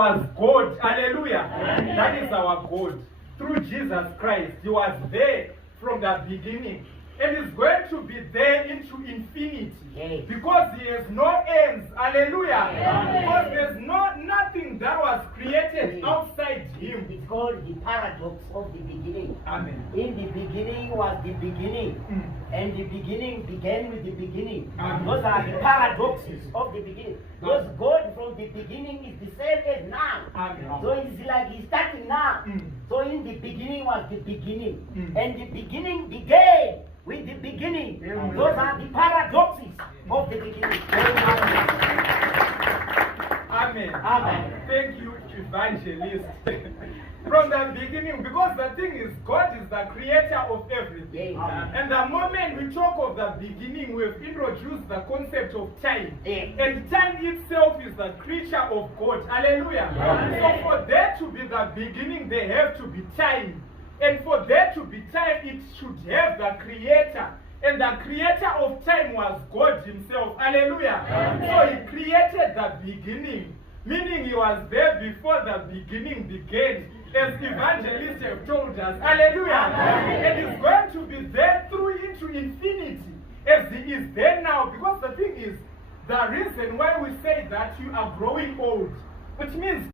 was God. Hallelujah. That is our God. Through Jesus Christ, He was there from the beginning. And is going to be there into infinity. Yes. Because He has no ends. Hallelujah. Because there's nothing that was created outside Him. It's called the paradox of the beginning. Amen. In the beginning was the beginning. And the beginning began with the beginning. Those are the paradoxes of the beginning. Because God from the beginning is the same as now. So it's like He's starting now. So in the beginning was the beginning. And the beginning began with the beginning. Those are the paradoxes of the beginning. Amen. Amen. Thank you, evangelist. From the beginning, because the thing is, God is the creator of everything. And the moment we talk of the beginning, we've introduced the concept of time. And time itself is the creature of God. Hallelujah. So for there to be the beginning, there have to be time. And for there to be time, it should have the creator. And the creator of time was God Himself. Hallelujah. So He created the beginning. Meaning He was there before the beginning began. As evangelists have told us. Hallelujah. And He's going to be there through into infinity. As He is there now. Because the thing is, the reason why we say that you are growing old, which means